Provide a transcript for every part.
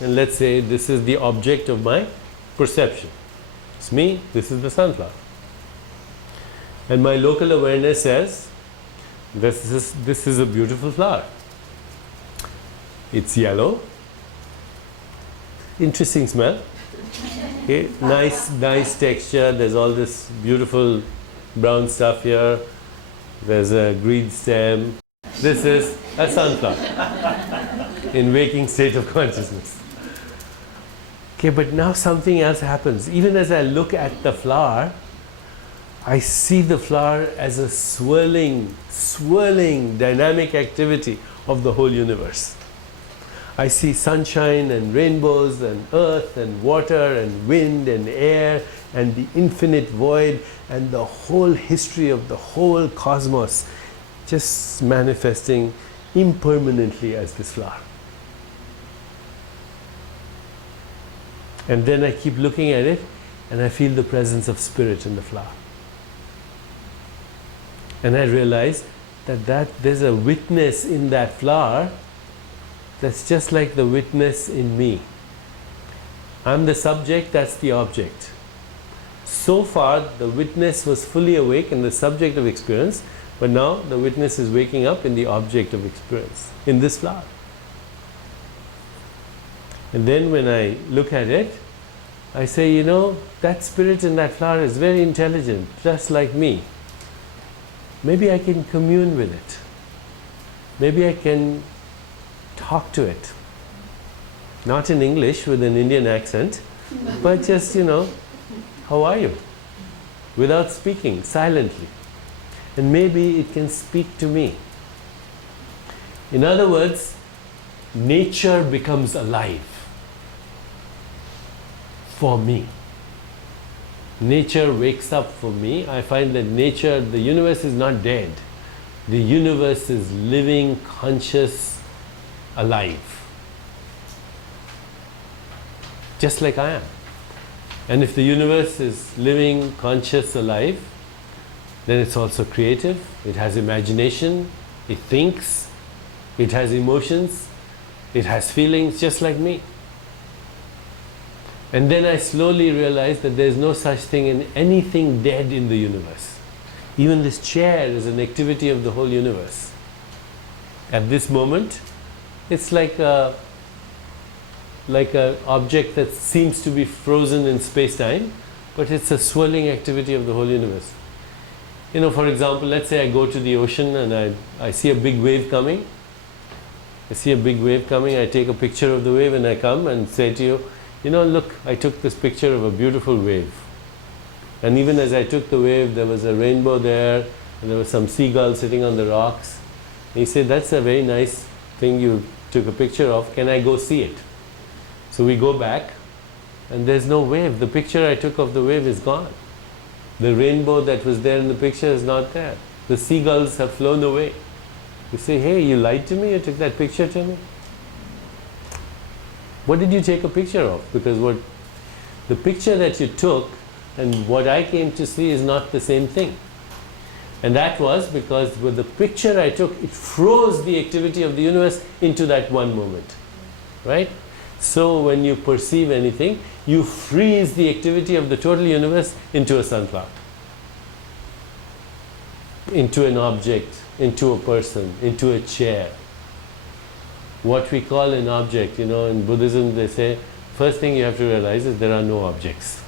And let's say this is the object of my perception. It's me, this is the sunflower. And my local awareness says, this is a beautiful flower. It's yellow. Interesting smell. Okay, nice texture. There's all this beautiful brown stuff here. There's a green stem. This is a sunflower in waking state of consciousness. Okay, but now something else happens. Even as I look at the flower, I see the flower as a swirling, dynamic activity of the whole universe. I see sunshine and rainbows and earth and water and wind and air and the infinite void and the whole history of the whole cosmos just manifesting impermanently as this flower. And then I keep looking at it and I feel the presence of spirit in the flower. And I realize that there's a witness in that flower that's just like the witness in me. I'm the subject, that's the object. So far, the witness was fully awake in the subject of experience, but now the witness is waking up in the object of experience, in this flower. And then when I look at it, I say, you know, that spirit in that flower is very intelligent, just like me. Maybe I can commune with it. Maybe I can talk to it. Not in English with an Indian accent, but just, you know, how are you? Without speaking, silently. And maybe it can speak to me. In other words, nature becomes alive for me. Nature wakes up for me. I find that nature, the universe is not dead. The universe is living, conscious, alive. Just like I am. And if the universe is living, conscious, alive, then it's also creative, it has imagination, it thinks, it has emotions, it has feelings just like me. And then I slowly realized that there is no such thing in anything dead in the universe. Even this chair is an activity of the whole universe. At this moment, it's like a object that seems to be frozen in space-time, but it's a swirling activity of the whole universe. You know, for example, let's say I go to the ocean and I see a big wave coming. I see a big wave coming, I take a picture of the wave and I come and say to you, you know, look, I took this picture of a beautiful wave. And even as I took the wave, there was a rainbow there, and there was some seagull sitting on the rocks. And you say, that's a very nice thing you took a picture of, can I go see it? So we go back, and there's no wave. The picture I took of the wave is gone. The rainbow that was there in the picture is not there. The seagulls have flown away. You say, hey, you lied to me, you took that picture to me? What did you take a picture of? Because the picture that you took and what I came to see is not the same thing. And that was because with the picture I took, it froze the activity of the universe into that one moment. Right? So when you perceive anything, you freeze the activity of the total universe into a sunflower, into an object, into a person, into a chair. What we call an object, you know, in Buddhism they say, first thing you have to realize is there are no objects.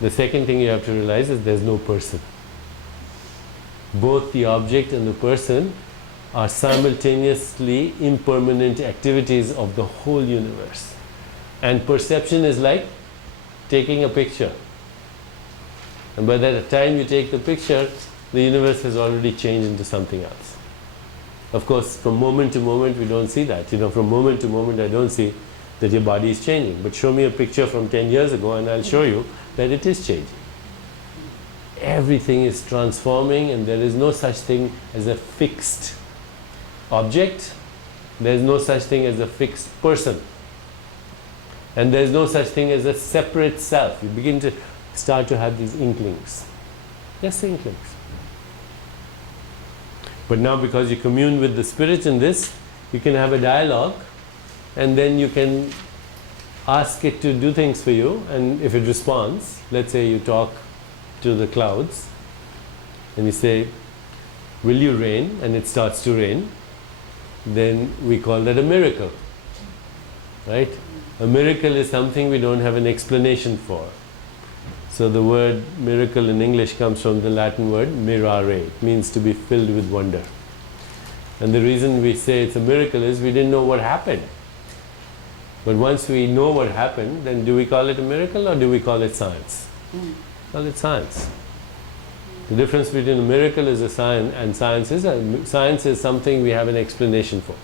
The second thing you have to realize is there's no person. Both the object and the person are simultaneously impermanent activities of the whole universe. And perception is like taking a picture. And by the time you take the picture, the universe has already changed into something else. Of course, from moment to moment we don't see that. You know, from moment to moment I don't see that your body is changing. But show me a picture from 10 years ago and I'll show you that it is changing. Everything is transforming and there is no such thing as a fixed object. There is no such thing as a fixed person. And there is no such thing as a separate self. You begin to start to have these inklings. Just inklings. But now because you commune with the spirit in this, you can have a dialogue and then you can ask it to do things for you, and if it responds, let's say you talk to the clouds and you say, will you rain, and it starts to rain, then we call that a miracle, right? A miracle is something we don't have an explanation for. So the word miracle in English comes from the Latin word mirare. It means to be filled with wonder. And the reason we say it's a miracle is we didn't know what happened. But once we know what happened, then do we call it a miracle or do we call it science? Call it science. The difference between a miracle is a science and science is something we have an explanation for,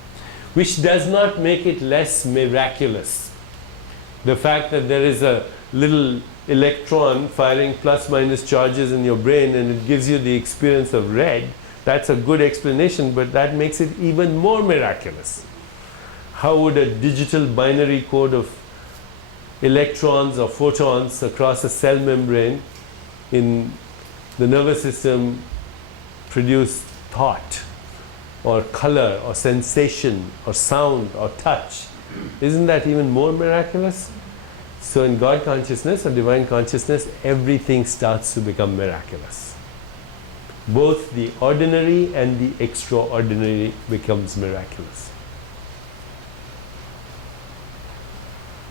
which does not make it less miraculous. The fact that there is a little electron firing plus minus charges in your brain and it gives you the experience of red, that's a good explanation, but that makes it even more miraculous. How would a digital binary code of electrons or photons across a cell membrane in the nervous system produce thought or color or sensation or sound or touch? Isn't that even more miraculous? So in God consciousness or divine consciousness, everything starts to become miraculous. Both the ordinary and the extraordinary becomes miraculous.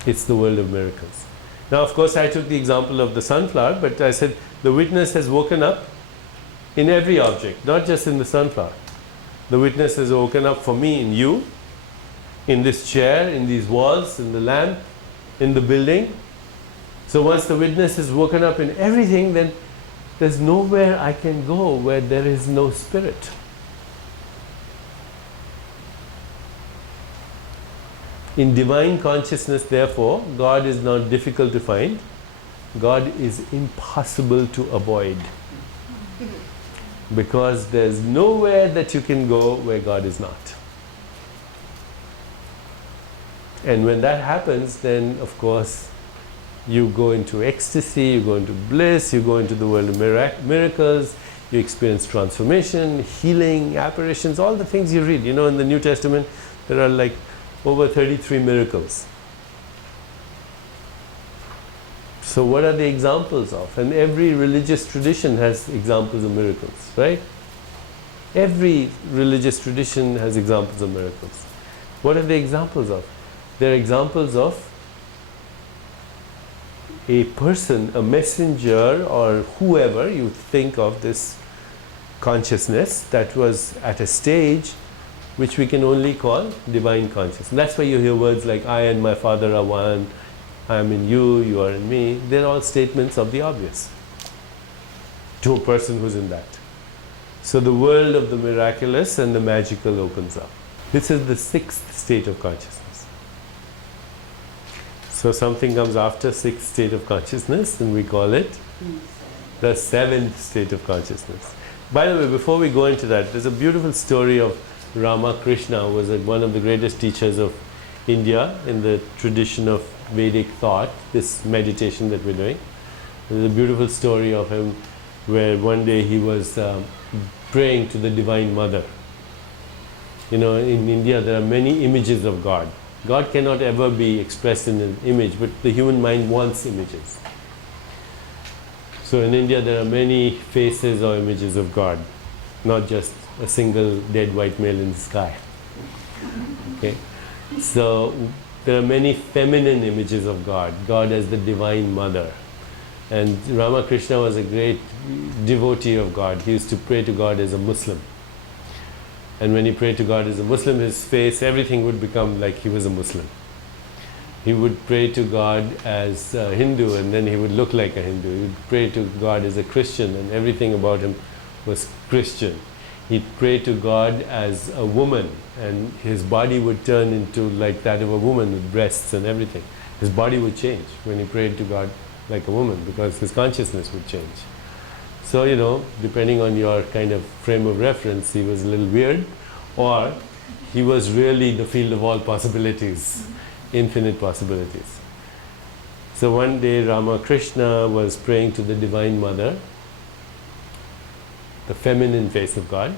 It's the world of miracles. Now, of course, I took the example of the sunflower, but I said the witness has woken up in every object, not just in the sunflower. The witness has woken up for me in you, in this chair, in these walls, in the lamp, in the building. So once the witness is woken up in everything, then there's nowhere I can go where there is no spirit. In divine consciousness, therefore, God is not difficult to find. God is impossible to avoid. Because there's nowhere that you can go where God is not. And when that happens, then of course you go into ecstasy, you go into bliss, you go into the world of miracles, you experience transformation, healing, apparitions, all the things you read. You know, in the New Testament there are like over 33 miracles. So what are the examples of? And every religious tradition has examples of miracles, right? Every religious tradition has examples of miracles. What are the examples of? They're examples of a person, a messenger, or whoever you think of this consciousness that was at a stage which we can only call divine consciousness. That's why you hear words like I and my Father are one, I am in you, you are in me. They're all statements of the obvious to a person who's in that. So the world of the miraculous and the magical opens up. This is the sixth state of consciousness. So something comes after sixth state of consciousness and we call it the seventh state of consciousness. By the way, before we go into that, there's a beautiful story of Ramakrishna, who was one of the greatest teachers of India in the tradition of Vedic thought, this meditation that we're doing. There's a beautiful story of him where one day he was praying to the Divine Mother. You know, in India there are many images of God. God cannot ever be expressed in an image, but the human mind wants images. So in India there are many faces or images of God, not just a single dead white male in the sky. Okay? So there are many feminine images of God, God as the Divine Mother. And Ramakrishna was a great devotee of God. He used to pray to God as a Muslim. And when he prayed to God as a Muslim, his face, everything would become like he was a Muslim. He would pray to God as a Hindu and then he would look like a Hindu. He would pray to God as a Christian and everything about him was Christian. He'd pray to God as a woman and his body would turn into like that of a woman with breasts and everything. His body would change when he prayed to God like a woman because his consciousness would change. So, you know, depending on your kind of frame of reference, he was a little weird or he was really the field of all possibilities, infinite possibilities. So one day Ramakrishna was praying to the Divine Mother, the feminine face of God,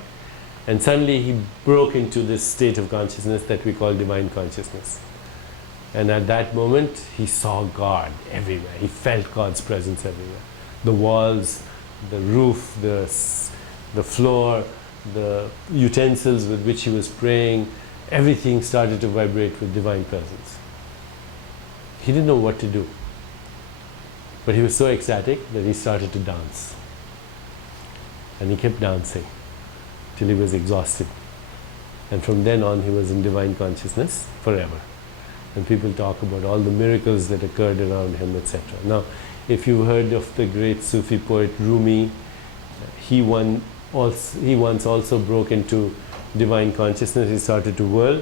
and suddenly he broke into this state of consciousness that we call divine consciousness. And at that moment, he saw God everywhere. He felt God's presence everywhere. The walls, the roof, the floor, the utensils with which he was praying, everything started to vibrate with divine presence. He didn't know what to do. But he was so ecstatic that he started to dance. And he kept dancing till he was exhausted. And from then on, he was in divine consciousness forever. And people talk about all the miracles that occurred around him, etc. Now, if you've heard of the great Sufi poet Rumi, he once also broke into divine consciousness. He started to whirl,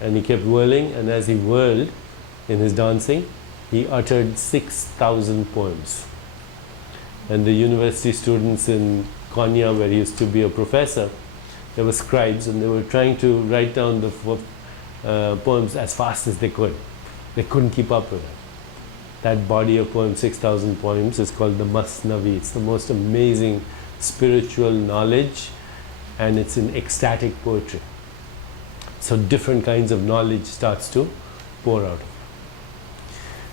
and he kept whirling, and as he whirled in his dancing, he uttered 6,000 poems. And the university students in Konya, where he used to be a professor, there were scribes, and they were trying to write down the poems as fast as they could. They couldn't keep up with it. That body of poems, 6,000 poems, is called the Masnavi. It's the most amazing spiritual knowledge, and it's in ecstatic poetry. So different kinds of knowledge starts to pour out of it.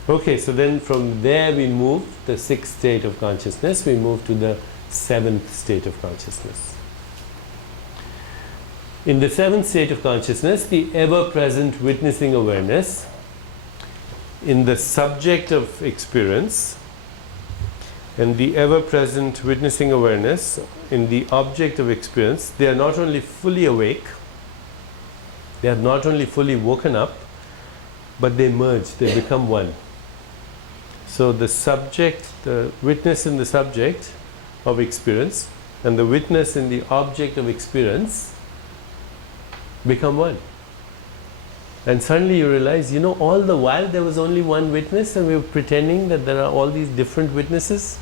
Okay, so then from there we move, the sixth state of consciousness, we move to the seventh state of consciousness. In the seventh state of consciousness, the ever-present witnessing awareness in the subject of experience and the ever-present witnessing awareness in the object of experience, they are not only fully awake, they are not only fully woken up, but they merge, they become one. So the subject, the witness in the subject of experience and the witness in the object of experience become one. And suddenly you realize, you know, all the while there was only one witness and we were pretending that there are all these different witnesses.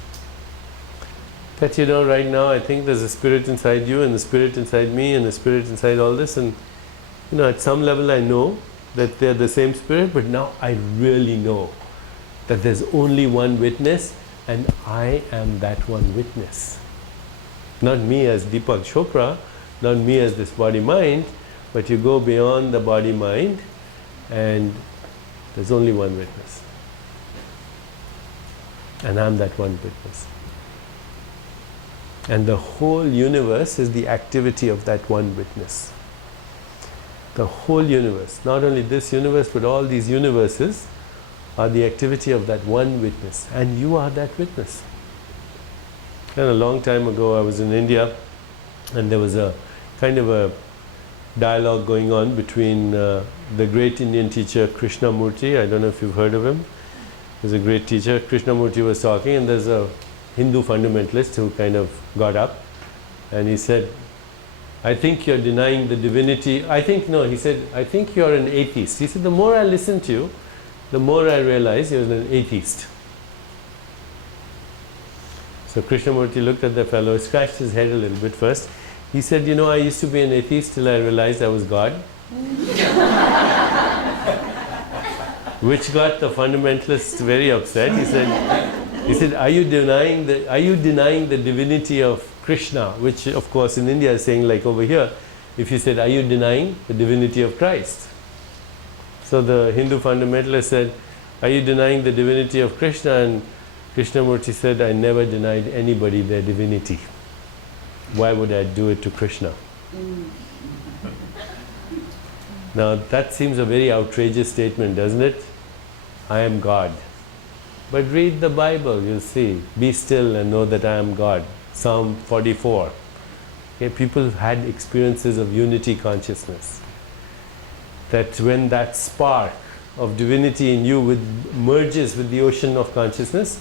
That, you know, right now I think there's a spirit inside you and a spirit inside me and a spirit inside all this, and you know, at some level I know that they're the same spirit, but now I really know that there's only one witness and I am that one witness. Not me as Deepak Chopra, not me as this body-mind, but you go beyond the body-mind and there's only one witness. And I'm that one witness. And the whole universe is the activity of that one witness. The whole universe, not only this universe, but all these universes are the activity of that one witness. And you are that witness. And a long time ago I was in India and there was a kind of a dialogue going on between the great Indian teacher Krishnamurti. I don't know if you've heard of him. He's a great teacher. Krishnamurti was talking, and there's a Hindu fundamentalist who kind of got up and he said, I think you're denying the divinity. He said, I think you're an atheist. He said, the more I listen to you, the more I realize you're an atheist. So Krishnamurti looked at the fellow, scratched his head a little bit first. He said, you know, I used to be an atheist till I realized I was God. Which got the fundamentalists very upset. He said, are you denying the divinity of Krishna? Which of course in India is saying, like over here, if you said, are you denying the divinity of Christ? So the Hindu fundamentalist said, are you denying the divinity of Krishna? And Krishnamurti said, I never denied anybody their divinity. Why would I do it to Krishna? Now that seems a very outrageous statement, doesn't it? I am God. But read the Bible, you'll see. Be still and know that I am God. Psalm 44. Okay, people had experiences of unity consciousness. That when that spark of divinity in you merges with the ocean of consciousness,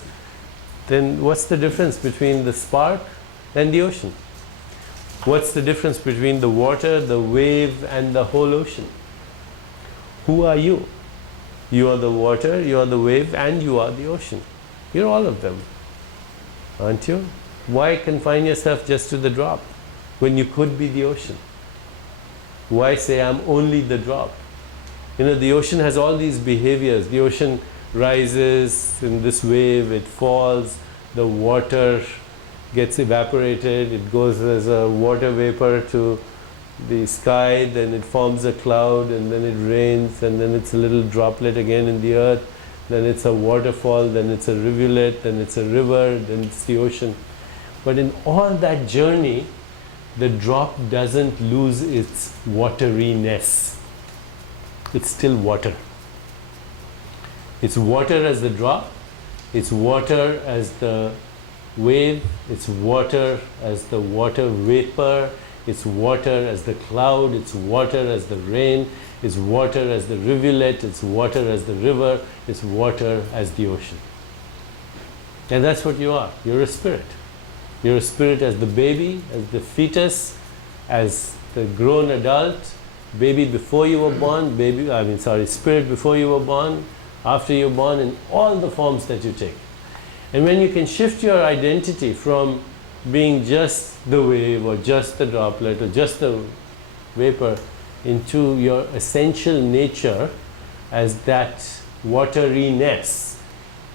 then what's the difference between the spark and the ocean? What's the difference between the water, the wave, and the whole ocean? Who are you? You are the water, you are the wave, and you are the ocean. You're all of them, aren't you? Why confine yourself just to the drop when you could be the ocean? Why say I'm only the drop? You know, the ocean has all these behaviors. The ocean rises in this wave, it falls, the water gets evaporated, it goes as a water vapor to the sky, then it forms a cloud, and then it rains, and then it's a little droplet again in the earth, then it's a waterfall, then it's a rivulet, then it's a river, then it's the ocean. But in all that journey, the drop doesn't lose its wateriness. It's still water. It's water as the drop, it's water as the wave, it's water as the water vapor, it's water as the cloud, it's water as the rain, it's water as the rivulet, it's water as the river, it's water as the ocean. And that's what you are. You're a spirit. You're a spirit as the baby, as the fetus, as the grown adult, baby before you were born, spirit before you were born, after you're born, in all the forms that you take. And when you can shift your identity from being just the wave or just the droplet or just the vapor into your essential nature as that wateriness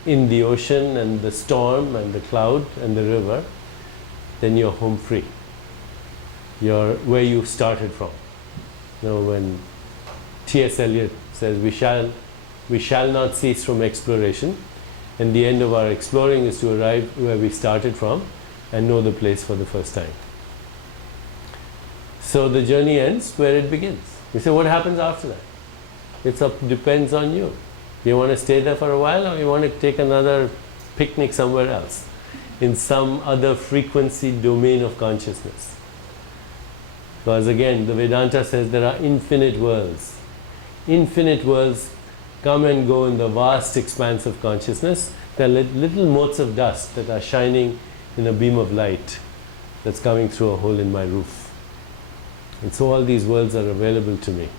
in the ocean and the storm and the cloud and the river, then you're home free. You're where you started from. You know, when T.S. Eliot says we shall not cease from exploration, and the end of our exploring is to arrive where we started from and know the place for the first time. So the journey ends where it begins. You say, what happens after that? It depends on you. You want to stay there for a while, or you want to take another picnic somewhere else, in some other frequency domain of consciousness. Because again, the Vedanta says there are infinite worlds. Infinite worlds come and go in the vast expanse of consciousness. There are little motes of dust that are shining in a beam of light that's coming through a hole in my roof. And so all these worlds are available to me.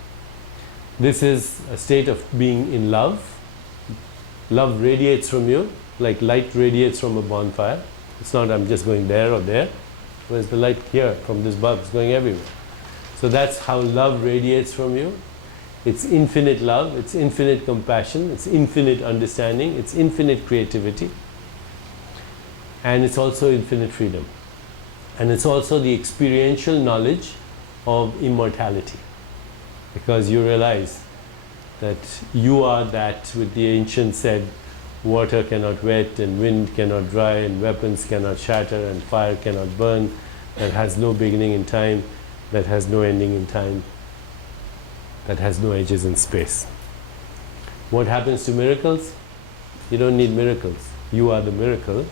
This is a state of being in love. Love radiates from you, like light radiates from a bonfire. It's not I'm just going there or there. Where's the light here from this bulb? It's going everywhere. So that's how love radiates from you. It's infinite love, it's infinite compassion, it's infinite understanding, it's infinite creativity, and it's also infinite freedom. And it's also the experiential knowledge of immortality, because you realize that you are that which the ancients said, water cannot wet, and wind cannot dry, and weapons cannot shatter, and fire cannot burn, that has no beginning in time, that has no ending in time, that has no edges in space. What happens to miracles? You don't need miracles. You are the miracle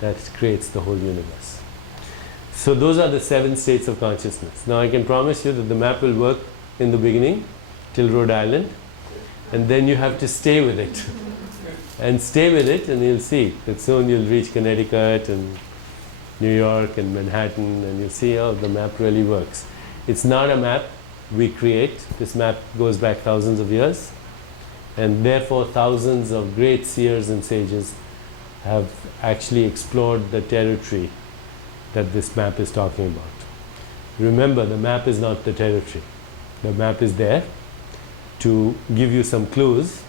that creates the whole universe. So those are the 7 states of consciousness. Now I can promise you that the map will work in the beginning till Rhode Island, and then you have to stay with it. And stay with it, and you'll see that soon you'll reach Connecticut and New York and Manhattan, and you'll see, oh, the map really works. It's not a map we create. This map goes back thousands of years, and therefore thousands of great seers and sages have actually explored the territory that this map is talking about. Remember, the map is not the territory. The map is there to give you some clues.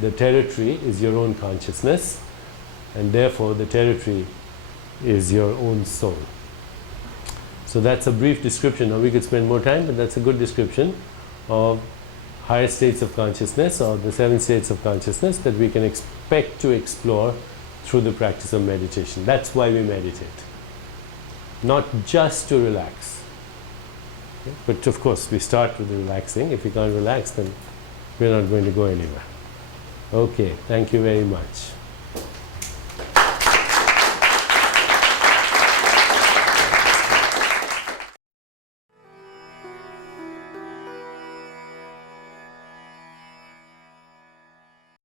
The territory is your own consciousness, and therefore the territory is your own soul. So that's a brief description. Now we could spend more time, but that's a good description of higher states of consciousness, or the 7 states of consciousness that we can expect to explore through the practice of meditation. That's why we meditate. Not just to relax. Okay? But of course we start with relaxing. If we can't relax, then we're not going to go anywhere. Okay, thank you very much.